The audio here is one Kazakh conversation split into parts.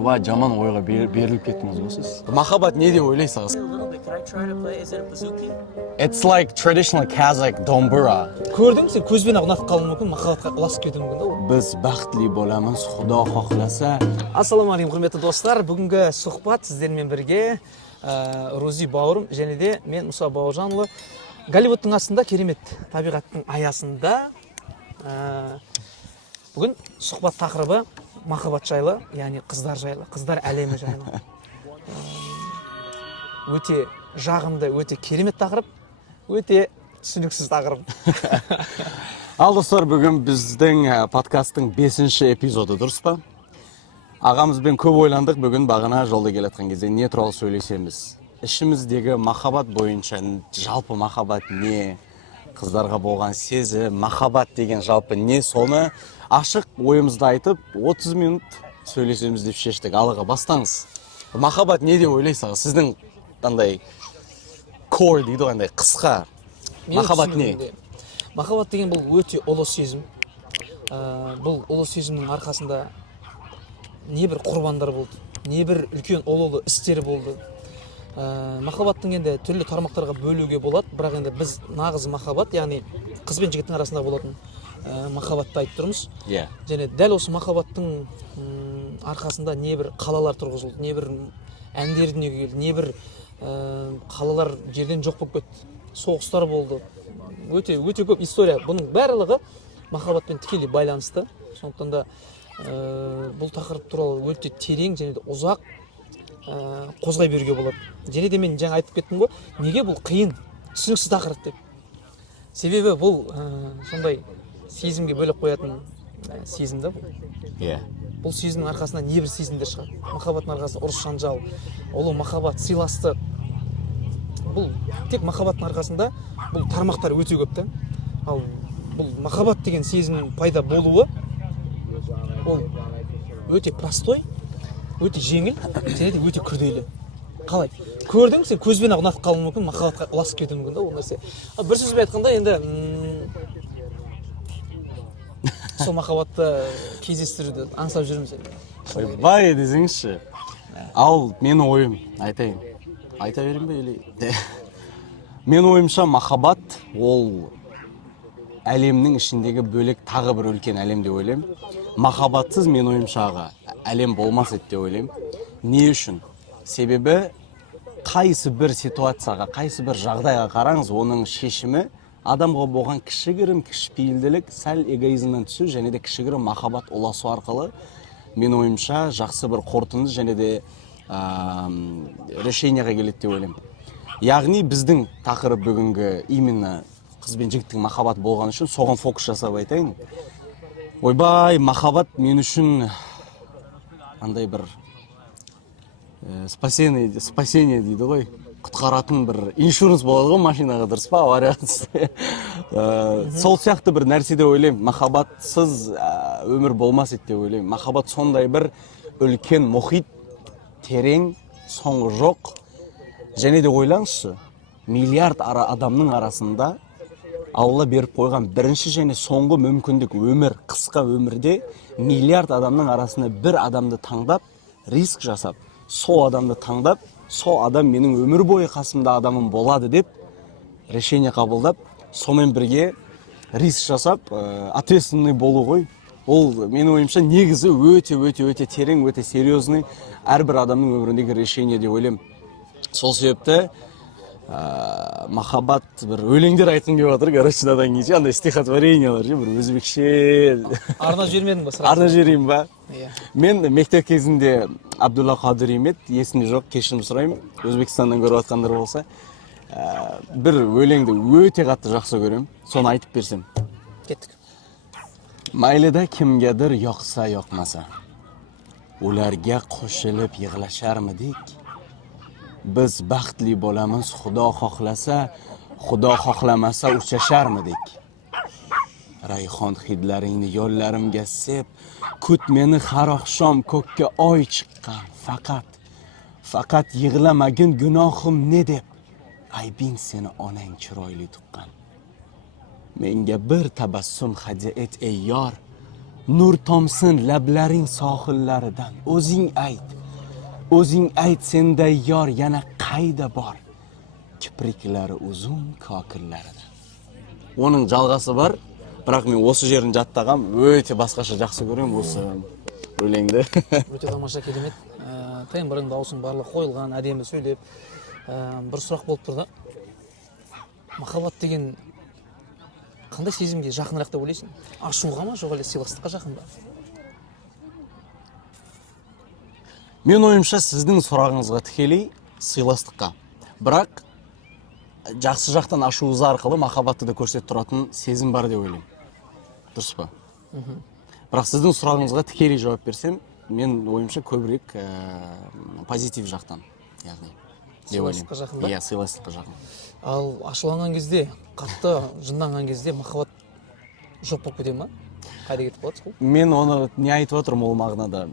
Ва жаман ойға беріліп кеттіңіз ғой сіз. Махаббат не деп ойлайсыз? It's like traditional Kazakh dombura. Көрдің сен көзбен ақ ұнатып қалуы мүмкін, махаббатқа ұласып кетуі мүмкін да. Біз бақытты боламыз, Құда xohlasa. Ассалаумағалейкум, құрметті достар. Бүгінгі сұхбат сіздермен бірге Рузи бауырым және де мен Мұса Бауыржанұлы. Голливудтың астында керемет табиғаттың аясында бүгін сұхбат тақырыбы махаббат жайлы, яғни қыздар жайлы, қыздар әлемі жайлы. Өте жағымды, өте керемет тақырып, өте түсініксіз тақырып. Ал достар, бүгін біздің подкасттың 5-ші эпизоды, дұрыс па? Ағамызбен көп ойландық, бүгін бағана жолда келатқан кезде не туралы сөйлесеміз. Ішіміздегі махаббат бойынша жалпы махаббат не, қыздарға болған сезім, махаббат деген жалпы не, соны ашық ойымызды айтып 30 минут сөйлесеміз деп шештік. Алға бастаңыз. Махаббат не деп ойлайсыз? Сіздің андай core дейді, андай қысқа. Махаббат не? Махаббат деген бұл өте ұлы сезім. Бұл ұлы сезімнің арқасында небір құрбандар болды, небір үлкен ұлы істері болды. Махаббаттың енді түрлі тармақтарға бөлуге болады, бірақ енді біз нағыз махаббат, яғни қыз бен жігіттің арасында болатын махаббатты айтып тұрмыз. Және дәл осы махаббаттың арқасында небір қалалар тұрғызылды, небір әндер дүниеге келді, небір қалалар жерден жоқ болып кетті, соғыстар болды. Өте көп история. Бұның барлығы махаббатпен тікелей байланысты. Сондықтан да бұл тақырып туралы өте терең және де ұзақ қозғай беруге болады. Және де мен жаңа айтып кеттім ғой, неге бұл қиын, түсініксіз тақырып деп. Себебі бұл сондай сезімге бөліп қоятын сезімді бұл. Бұл сезімнің арқасында небір сезімдер шығады. Махаббаттың арқасында ұрыс жанжал, ұлы махаббат, сыйластық. Бұл тек махаббаттың арқасында бұл тармақтар өте көп та. Ал бұл махаббат деген сезімнің пайда болуы ол өте простой, өте жеңіл, және де өте күрделі. Қалай? Көрдің сен көзбен ақ ұнатып қалуы мүмкін, махаббатқа ұласып кетуі мүмкін да ол нәрсе. Бір сөзбен айтқанда енді сол махаббатты кездестіруді аңсап жүрміз енді. Ойбай десеңізші. Ал менің ойым айтайын. Айта берем бе или? Мен ойымша махаббат ол әлемнің ішіндегі бөлек тағы бір үлкен әлем деп ойлаймын. Махаббатсыз мен ойымшаға әлем болмас еді деп ойлаймын. Не үшін? Себебі қайсы бір ситуацияға, қайсы бір жағдайға қараңыз, оның шешімі адамға болған кішігірім кішіпейілділік, сәл эгоизмнен түсу және де кішігірім махаббат ұласу арқылы мен ойымша жақсы бір қорытынды және де решениеға келеді деп ойлаймын. Яғни біздің тақырып бүгінгі именно қыз бен жігіттің махаббат болған үшін соған фокус жасап айтайын. Ойбай, махаббат мен үшін андай бір спасение дейді ғой. Құтқаратын бір иншуранс болады ғой машинаға, дұрыс па, авариясыз. Сол сияқты бір нәрсе деп ойлаймын. Махаббатсыз өмір болмас еді деп ойлаймын. Махаббат сондай бір үлкен мұхит, терең, соңғы жоқ. Және де ойлаңызшы, миллиард адамның арасында Алла беріп қойған бірінші және соңғы мүмкіндік өмір, қысқа өмірде миллиард адамның арасында бір адамды таңдап, риск жасап, сол адамды таңдап, сол адам менің өмір бойы қасымда адамым болады деп решение қабылдап, сонымен бірге риск жасап, ответственный болу ғой. Ол менің ойымша негізі өте терең, өте серьезный әрбір адамның өміріндегі решение деп ойлаймын. Сол себепті махаббат бір өлеңдер айтқым келіп отыр, короченадан кейін андай стихотворениялар бір өзбекше. Арна жібермедің ба? Арна жіберейін ба? Мен мектеп кезінде Абдулла Қадыр есімде жоқ, кешірім сұраймын, Өзбекстаннан көріп жатқандар болса, бір өлеңді өте қатты жақсы көремін, соны айтып берсем. Кеттік. Майлыда кімгедір yoqsa yoqmasa, ularga qo'shilib yig'lasharmidik? Biz baxtli bo'lamiz, Xudo xohlasa, Xudo xohlamasa uchasharmidik? Rayhon hidlaringni yo'llarimga sep, kut meni har oqshom ko'kka oy chiqqan. Faqat yig'lamagin gunohim ne deb, aybing seni onang chiroyli tuqqan. Menga bir tabassum hadya et ey yor, nur tomsin lablaring sohillaridan. O'zing ayt senday yor yana qayda bor? Kipriklari uzun kokillaridan. Оның жалғасы бар, бірақ мен осы жерін жаттағам, өте басқаша жақсы көремін осы өлеңді. Өте тамаша, керемет. Тембрің, даусың барлығы қойылған, әдемі сөйлеп. Бір сұрақ болып тұр да. Махаббат деген қандай сезімге жақынырақ деп ойлайсың? Ашуға ма, жоқ әлде сыйластыққа жақын ба? Мен ойымша сіздің сұрағыңызға тікелей сыйластыққа. Бірақ жақсы жақтан ашуыңыз арқылы махаббатты да көрсетіп тұратын сезім бар деп ойлаймын. Дұрыс па? Бірақ сіздің сұрағыңызға тікелей жауап берсем, мен ойымша көбірек позитив жақтан, яғни деп ойлаймын. Сыйластыққа жақын ба? Иә, сыйластыққа жақын. Ал ашуланған кезде, қатты жынданған кезде махаббат жоқ болып кете ма? Қайда кетіп қалады сол? Мен оны не айтып отырмын ол мағынада?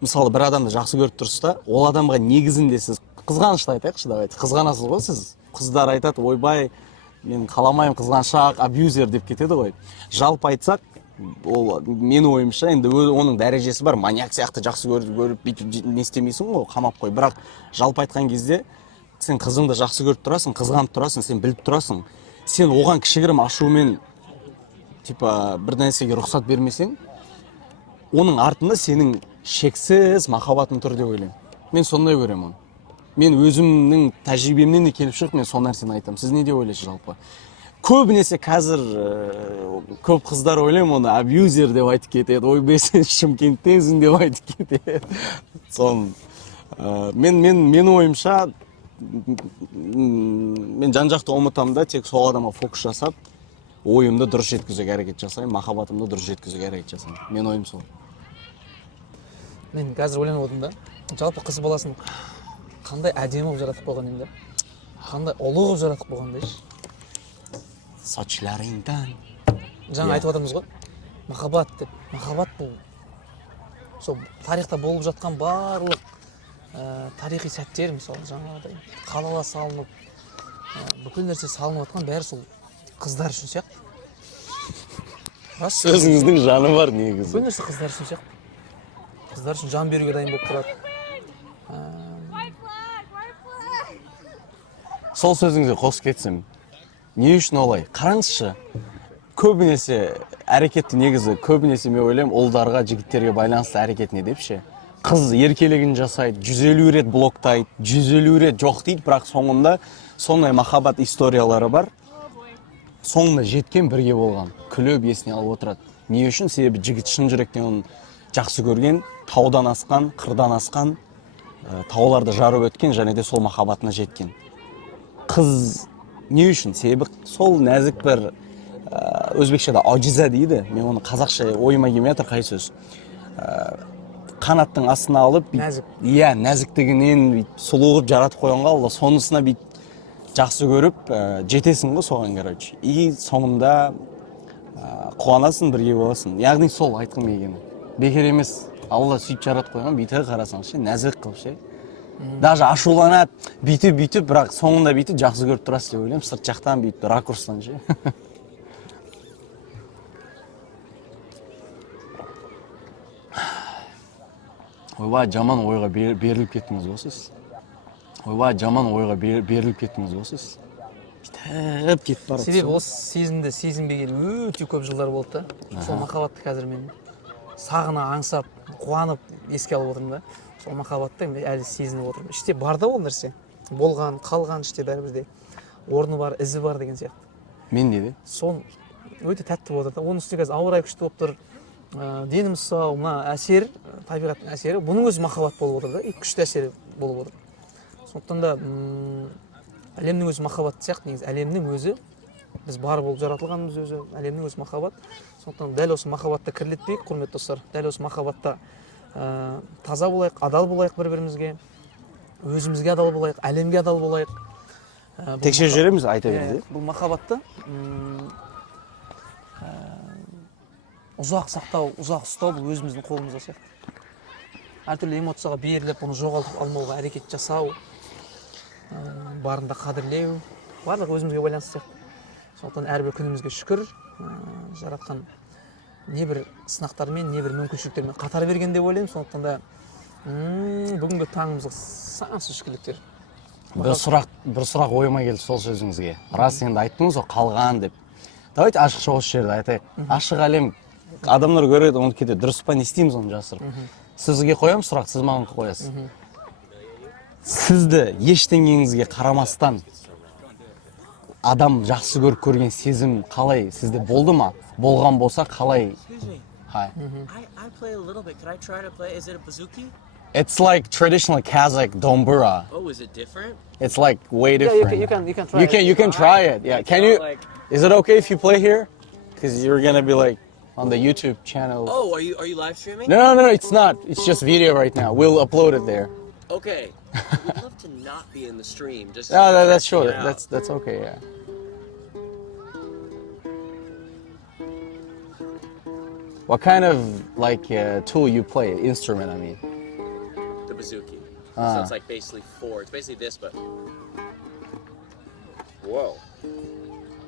Мысалы, бір адамды жақсы көріп тұрсыз да, ол адамға негізінде сіз қызғанышты айтайықшы, давайте. Қызғанасыз ғой сіз. Қыздар айтады, ойбай, мен қаламаймын, қызғаншақ, абьюзер деп кетеді ғой. Жалпы айтсақ, ол менің ойымша енді оның дәрежесі бар. Маньяк сияқты жақсы көріп бүйтіп не істемейсің ғой, қамап қой. Бірақ жалпы айтқан кезде сен қызыңды жақсы көріп тұрасың, қызғанып тұрасың, сен біліп тұрасың. Сен оған кішігірім ашумен типа бір нәрсеге рұқсат бермесең, оның артында сенің шексіз махаббатың тұр деп ойлаймын. Мен сондай көремін оны. Мен өзімнің тәжірибемнен де келіп шығып, мен сол нәрсені айтамын. Сіз не деп ойлайсыз жалпы? Көбінесе қазір көп қыздар ойлаймын оны абьюзер деп айтып кетеді. Ойбай, сен Шымкенттенсің деп айтып кетеді. Соны мен ойымша мен жан-жақты ұмытамын да, тек сол адамға фокус жасап, ойымды дұрыс жеткізуге әрекет жасаймын, махаббатымды дұрыс жеткізуге әрекет жасаймын. Мен ойым сол. Мен қазір ойланып отырмын да. Жалпы қыз баласын қандай әдемі болып жаратып қойған енді. Қандай ұлы болып жаратып қойған дейші. Сочларыңдан. Жаңа айтып отырмыз ғой. Махаббат деп. Махаббат бұл сол тарихта болып жатқан барлық тарихи сәттер, мысалы жаңағыдай қалалар салынып, бүкіл нәрсе салынып жатқан бәрі сол қыздар үшін сияқты. Сөзіңіздің жаны бар негізі. Бүкіл нәрсе қыздар үшін сияқты. Қыздар үшін жан беруге дайын болып тұрады. Сол сөзіңізге қосып кетсем, не үшін олай? Қараңызшы, көбінесе әрекетті негізі, көбінесе мен ойлаймын, ұлдарға, жігіттерге байланысты әрекет не деп ше? Қыз еркелігін жасайды, 150 рет блоктайды, 150 рет жоқ дейді, бірақ соңында сондай махаббат историялары бар. Соңында жеткен бірге болған, күліп есіне алып отырады. Не үшін? Себебі жігіт шын жүректен оны жақсы көрген, таудан асқан, қырдан асқан, тауларды жарып өткен, және де сол махаббатына жеткен. Қыз не үшін? Себебі сол нәзік бір өзбекшеде ажиза дейді. Мен оны қазақша ойыма келмей жатыр қай сөз. Қанаттың астына алып, нәзік. Иә, нәзіктігінен сұлу қылып жаратып қойғанға, Алла сонысына жақсы көріп жетесің ғой соған, короче. И соңында қуанасың, бірге боласың. Яғни сол айтқым келгені. Бекер емес. Алла сөйтіп жаратып қойған, бүйтіп қарасаңшы, нәзік қылып ше. Даже ашуланады, бүйтіп, бірақ соңында бүйтіп жақсы көріп тұрасыз деп ойлаймын. Сырт жақтан бүйтіп ракурстан ше. Ойбай, жаман ойға беріліп кеттіңіз ғой сіз. Ойбай, жаман ойға беріліп кеттіңіз ғой сіз. Bitіп кетіп барады. Себебі осы сезімді сезінбегелі өте көп жылдар болды да. Сол махаббатты қазір мен сағына аңсап, қуанып еске алып отырмын да. Сол махаббатты әлі сезініп отырмын. Іште бар да ол нәрсе. Болған, қалған іште бәрібірде. Орны бар, ізі бар деген сияқты. Мен дейді? Сол өте тәтті болды да. Оның үстіне қазір ауа райы күшті болып тұр. Деніміз сау, мына әсер, табиғаттың әсері, бұның өзі махаббат болып отыр да, күшті әсері болып отыр. Сондықтан да әлемнің өзі махаббат сияқты, негізі әлемнің өзі, біз бар болып жаратылғанымыз өзі, әлемнің өзі махаббат. Сондықтан дәл осы махаббатта кірлетпейік, құрметті достар. Дәл осы махаббатта таза болайық, адал болайық бір-бірімізге, өзімізге адал болайық, әлемге адал болайық. Тексеріп жүреміз, айта берді. Бұл махаббатты ұзақ сақтау, ұзақ ұстау бұл өзіміздің қолымызда сияқты. Әртүрлі эмоцияға беріліп, оны жоғалтып алмауға әрекет жасау, барында қадірлеу, барлығы өзімізге байланысты сияқты. Сондықтан әрбір күнімізге шүкір, жаратқан небір сынақтармен небір мүмкіншіліктермен қатар берген деп ойлаймын. Сондықтан да бүгінгі таңымызға сансыз шүкірліктер. бір сұрақ ойыма келді сол сөзіңізге. Рас енді айттыңыз ғой қалған деп. Давайте ашықша осы жерде айтайық. Ашық әлем адамдар көреді, оны кетеді. Дұрыс па, не істейміз оны жасырып? Сізге қоямын сұрақ, сіз маған қоясыз. Сізді ештеңеңізге қарамастан адам жақсы көріп көрген сезім қалай сізде болды ма? Болған болса қалай? Hi. I play a little bit. Could I try to play? Is it a bouzouki? It's like traditional Kazakh dombura. Oh, is it different? It's like way Yeah, different. you can try. You can try it. Yeah. Can you? Like, Is it okay if you play here? Because you're gonna be like on the YouTube channel. oh, are you live streaming? No, it's not. It's just video right now. We'll upload it there. Okay. We'd love to not be in the stream. Just No, that's checking sure. it out. That's okay. Yeah. What kind of like tool you play? Instrument, I mean. the bouzouki. Ah. So it's like basically four. It's basically this, but whoa.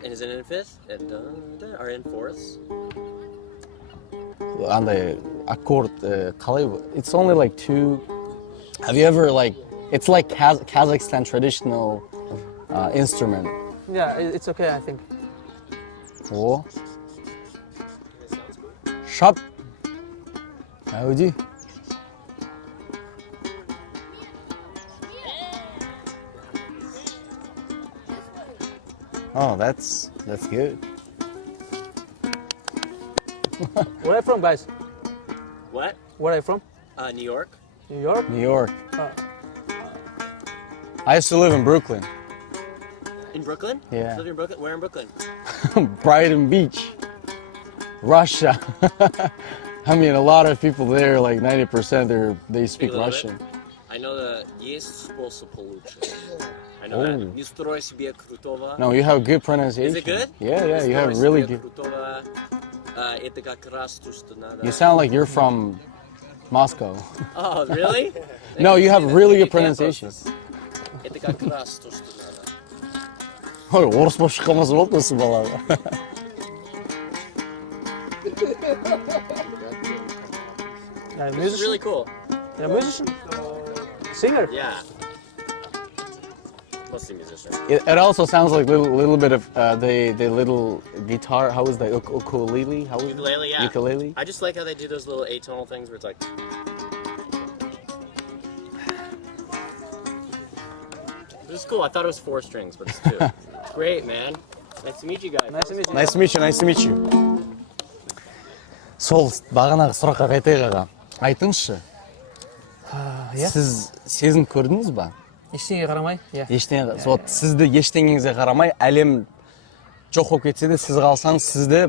And is it in fifth? And or in fourths? Андай аккорд қалай? It's only like two. Have you ever like? It's like Kazakhstan traditional instrument. Yeah, it's okay, I think. О. Шап. Ауди. Oh, that's good. Where are you from, guys? What? Where are you from? New York. New York? New York. Uh, I used to live in Brooklyn. In Brooklyn? Yeah. You live in Brooklyn? Where in Brooklyn? Brighton Beach. Russia. I mean, a lot of people there, like 90%, they speak a little Russian. I know the есть способ получше. I know Oh. that. Не строй себе крутого. No, you have good pronunciation. Is it good? Yeah, you have Не really строй себе good. крутого. Это как раз то, что надо. You sound like you're from Moscow. Oh, really? No, you have really good pronunciation. Это как раз то, что надо. Ой, орыс болып шыққанмыз болды осы балаға. yeah, This is musician? really cool. Yeah, musician? Singer? Yeah. Mostly musician. It also sounds like little bit of the little guitar. How is that? Ukulele? How is it? Ukulele, yeah. Ukulele? I just like how they do those little atonal things where it's like. This is cool. I thought it was 4 strings, but it's 2. Great, man. Nice to meet you guys. Nice to meet you. Nice to meet you, nice to meet you. Сол бағанағы сұраққа қайтайық аға. Айтыңызшы, Yeah? сіз сезім көрдіңіз ба? Ештеңеге қарамай, yeah. Ештеңе, вот сізді ештеңеңізге қарамай, әлем жоқ болып кетсе де, сіз қалсаңыз, сізді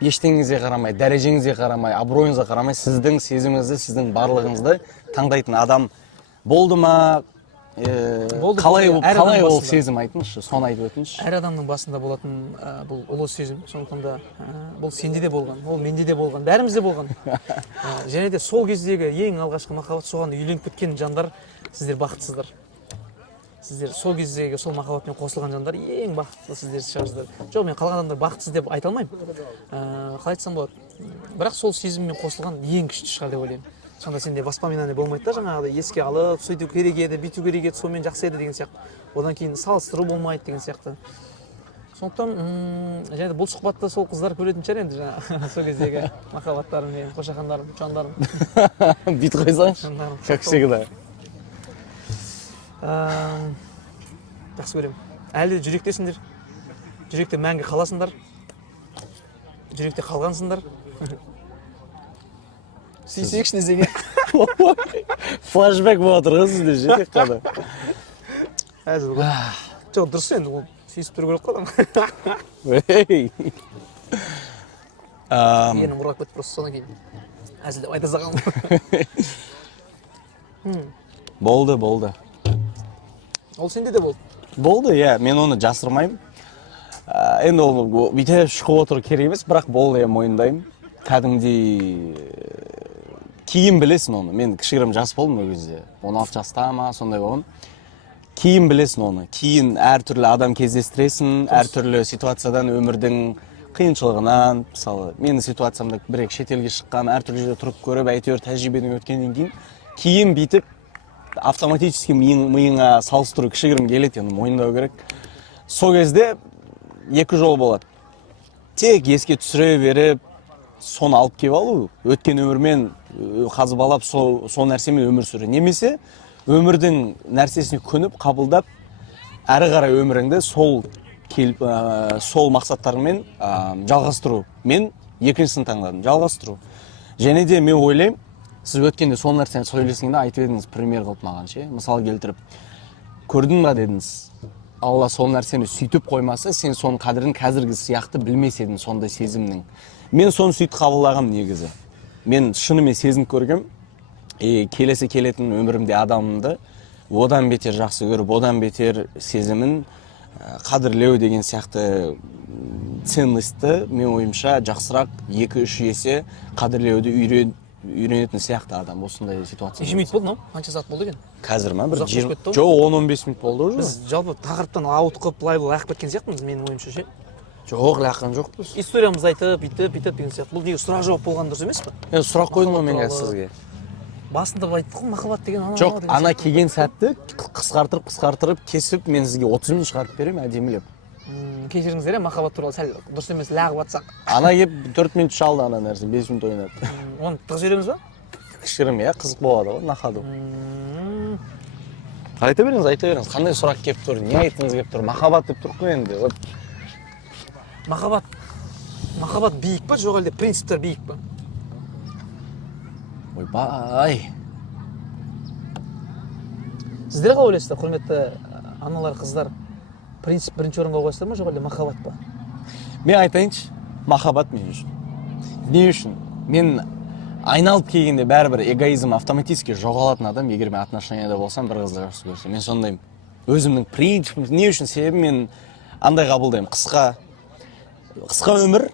ештеңеңізге қарамай, дәрежеңізге қарамай, абыройыңызға қарамай, сіздің сезіміңізді, сіздің барлығыңызды таңдайтын адам болды ма? Болды, Қалай әр адам ол басында. сезім айтыңызшы, соны айтып өтіңізші. Әр адамның басында болатын бұл ұлы сезім. Сондықтан да бұл сенде де болған, ол менде де болған, бәрімізде болған. Және де сол кездегі ең алғашқы махаббат, соған үйленіп кеткен жандар, сіздер бақытсыздар. Сіздер сол кездегі сол махаббатпен қосылған жандар ең бақытты сіздер шығарсыздар. Жоқ, мен қалған адамдар бақытсыз деп айта алмаймын. Қалай айтсам болады. Бірақ сол сезіммен қосылған ең күшті шығар деп ойлаймын. Сонда сенде воспоминание болмайды да, жаңағыдай еске алып, сөйту керек еді, бүйту керек еді, сонымен жақсы еді деген сияқты. Одан кейін салыстыру болмайды деген сияқты. Сондықтан және де бұл сұхбатты сол қыздар көретін шығар енді жаңағы сол кездегі махаббаттарым мен қошақандарым, жандарым. Бүйтіп қойсаңшы, как всегда. Жақсы көремін. Әлі де жүректесіңдер. Жүректе мәңгі қаласыңдар. Жүректе қалғансыңдар. Сүйсекші десең. Флэшбэк болып отыр ғой сізде жетек қана. Әзіл ғой. Жоқ, дұрыс енді, ол сүйісіп тұру керек қой адам. Ені мұрат кетіп просто содан кейін әзілдеп айта салғам. Болды. Ол сенде де болды. Болды, иә, мен оны жасырмаймын. Енді ол бүйтіп шығып отыру керек емес, бірақ болды, иә, мойындаймын. Кәдімгідей кейін білесің оны. Мен кішігірім жас болдым ол кезде. 16 жаста ма, сондай болдым. Кейін білесің оны. Кейін әртүрлі адам кездестіресің, әртүрлі ситуациядан өмірдің қиыншылығынан, мысалы менің ситуациямда бір-екі шетелге шыққам, әртүрлі жерде тұрып көріп, әйтеуір тәжірибеден өткеннен кейін бүйтіп автоматически миыңа салыстыру кішігірім келеді, енді мойындау керек. Сол кезде екі жол болады. Тек еске түсіре беріп, соны алып келіп алу, өткен өмірмен қазбалап, сол нәрсемен өмір сүру. Немесе өмірдің нәрсесіне көніп, қабылдап, әрі қарай өміріңді сол мақсаттармен жалғастыру. Мен екіншісін таңдадым, жалғастыру. Және де мен ойлаймын, сіз өткенде сол нәрсені сөйлесіңде айтып едіңіз, пример қылып маған ше, мысал келтіріп, көрдің ба дедіңіз, Алла сол нәрсені сөйтіп қоймаса, сен соның қадірін қазіргі сияқты білмес едің, сондай сезімнің. Мен соны сөйтіп қабылдағам негізі. Мен шынымен сезініп көргем, келесі келетін өмірімде адамымды одан бетер жақсы көріп, одан бетер сезімін қадірлеу деген сияқты ценності мен ойымша жақсырақ 2-3 есе қадірлеуді үйренетін сияқты адам осындай ситуация. Неше минут болды мынау? Қанша сағат болды екен? Қазір ма? Жоқ, 10-15 минут болды уже. Біз жалпы тақырыптан ауытқып, былай лағып кеткен сияқтымыз, менің ойымша ше. Жоқ, лаққан жоқпыз. Историямызды айтып, бүйтіп деген сияқты. Бұл неге сұрақ жауап болған дұрыс емес пе? Сұрақ қойдым ғой мен қазір сізге. Басында айттық қой, махаббат деген ана. Жоқ, ана келген сәтті қысқартырып, кесіп, мен сізге 30 минут шығарып беремін әдемілеп. Кешіріңіздер, махаббат туралы сәл дұрыс емес лағып атсақ. Ана келіп 4 минут шалды ана нәрсе, 5 минут ойнады. Оны тығыз жібереміз ба? Кішігірім, қызық болады ғой, нахаду. Айта беріңіз, қандай сұрақ келіп тұр, не айтыңыз келіп тұр, махаббат деп тұр қой енді. Махаббат биік па, жоқ әлде принциптер биік па? Ойбай. Сіздер қалай ойлайсыздар, құрметті аналар, қыздар? Принцип бірінші орынға қойсыздар ма, жоқ әлде махаббат па? Мен айтайыншы, махаббат мен үшін. Не үшін? Мен айналып келгенде бәрібір эгоизм автоматически жоғалатын адам, егер мен отношенияда болсам, бір қызды жақсы көрсем. Мен сондаймын. Өзімнің принципім, не үшін себебі мен андай қабылдаймын. Қысқа өмір,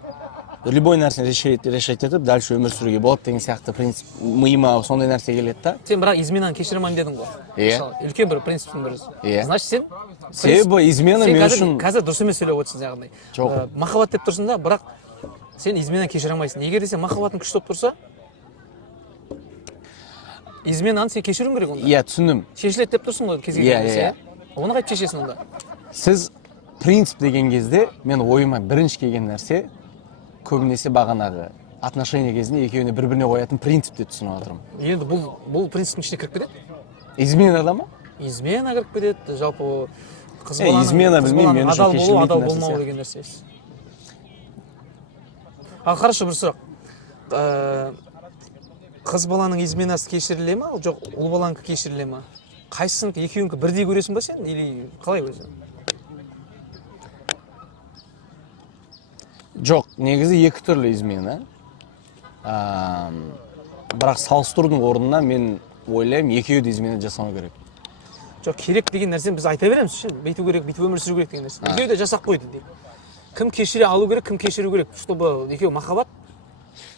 любой нәрсені решать етіп, дальше өмір сүруге болады деген сияқты принцип миыма сондай нәрсе келеді да. Сен бірақ изменаны кешіремін дедің ғой. Үлкен бір принциптің бірі. Значит, сен себебі измена мен үшін қазір дұрыс емес сөйлеп отырсың яғни. Жоқ. Махаббат деп тұрсың да, бірақ сен изменаны кешіре алмайсың. Егер де сен махаббатың күшті болып тұрса, изменаны сен кешіруің керек онда. Иә, түсіндім. Шешіледі деп тұрсың ғой кез келген нәрсе. Оны қайтып шешесің онда? Сіз принцип деген кезде мен ойыма бірінші келген нәрсе көбінесе бағанағы отношения кезінде екеуіне бір-біріне қоятын принцип деп түсініп отырмын. Енді бұл принциптің ішіне кіріп кетеді? Изменада ма? Измена кіріп кетеді, жалпы қыз измена білмеймін, мен үшін кешірмейтін адал болмау деген нәрсе. Хорошо, бір сұрақ. Қыз баланың изменасы кешіріле ма, жоқ ұл баланікі кешіріле ма? Қайсысын екеуіңкі бірдей көресің ба сен, или қалай өзі? Жоқ, негізі екі түрлі измена. Бірақ салыстырудың орнына мен ойлаймын, екеуі де измена жасау керек. Жоқ, керек деген нәрсені біз айта береміз ше, бүйту керек, бүйтіп өмір сүру керек деген нәрсе. Екеуі де жасап қойды дейді. Кім кешіре алу керек, кім кешіру керек, чтобы екеуі махаббат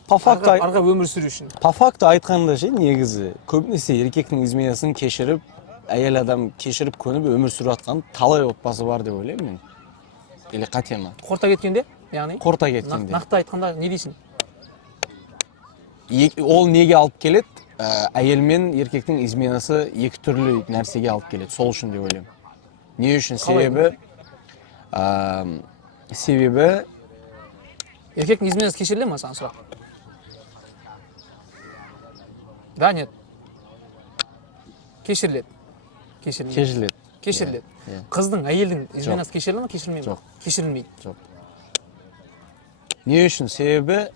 арға өмір сүру үшін. По факту айтқанда ше, негізі көбінесе еркектің изменасын кешіріп, әйел адам кешіріп көніп өмір сүріп жатқан талай отбасы бар деп ойлаймын мен. Или қате ма? Қорта кеткенде, яғни? Қорта кеткенде. Нақты айтқанда не дейсің? Ол неге алып келеді? Әйел мен еркектің изменасы екі түрлі нәрсеге алып келеді. Сол үшін деп ойлаймын. Не үшін? Себебі еркектің изменасы кешіріле ма, саған сұрақ? Да, нет. Кешіріледі. Кешіріледі. Қыздың, әйелдің изменасы кешіріле ма, кешірілмей ма? Жоқ. Кешірілмейді. Жоқ. Не үшін? Себебі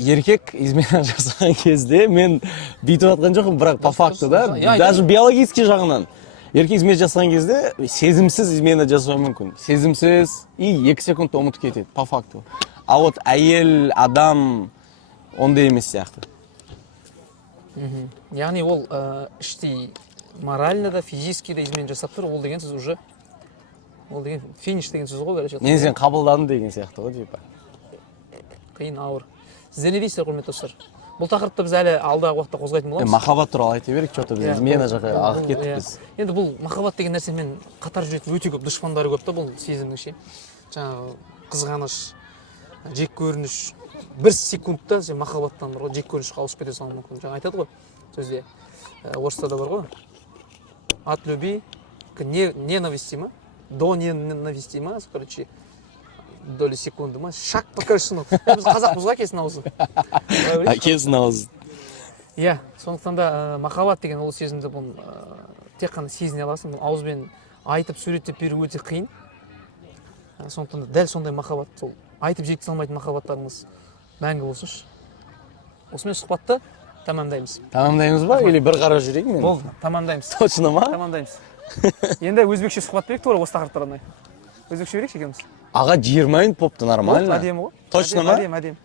еркек измена жасаған кезде мен бүйтіп жатқан жоқпын, бірақ по факту да, даже биологический жағынан еркек измена жасаған кезде сезімсіз измена жасауы мүмкін. Сезімсіз и 2 секундта ұмытып кетеді, по факту. А вот әйел, адам ондай емес сияқты. Яғни ол іштей морально да, физически да измена жасап тұр, ол деген сіз уже ол деген финиш деген сөз ғой, бәрі. Мен сен қабылдадым деген сияқты ғой, типа. Қиын, ауыр. Сіздер не дейсіздер, құрметті достар? Бұл тақырыпты біз әлі алдағы уақытта қозғайтын боламыз. Махаббат туралы айта берейік, что-то біз измена жаққа ағып кеттік. Енді бұл махаббат деген нәрсемен қатар жүретін өте көп дұшпандары көп та, бұл сезімнің ше. Жаңағы қызғаныш, жек көрініш, бір секундта сен махаббаттан бір жек көрінішке ауысып кете салуы мүмкін. Жаңа айтады ғой сөзде, орыста да бар ғой, от любви к ненависти ма, до ненависти ма, короче, доли секунды ма, шаг по короче, біз қазақпыз ғой әкесінің аузы. Әкесінің аузы. Иә, сондықтан да махаббат деген ол сезімді бұл тек қана сезіне аласың, бұл ауызбен айтып суреттеп беру өте қиын. Сондықтан да дәл сондай махаббат, сол айтып жеткізе алмайтын махаббаттарыңыз мәңгі болсыншы. Осымен сұхбатты тамамдаймыз. Тамамдаймыз ба? Или бір қарап жүрейік мен? Болды, тамамдаймыз. Точно ма? Тамамдаймыз. Енді өзбекше сұхбат берейік тура осы тақырыптардан. Өзбекше берейікші екеуміз. Аға 20 минут попты, нормально. Әдемі ғой. Точно ма? Әдемі.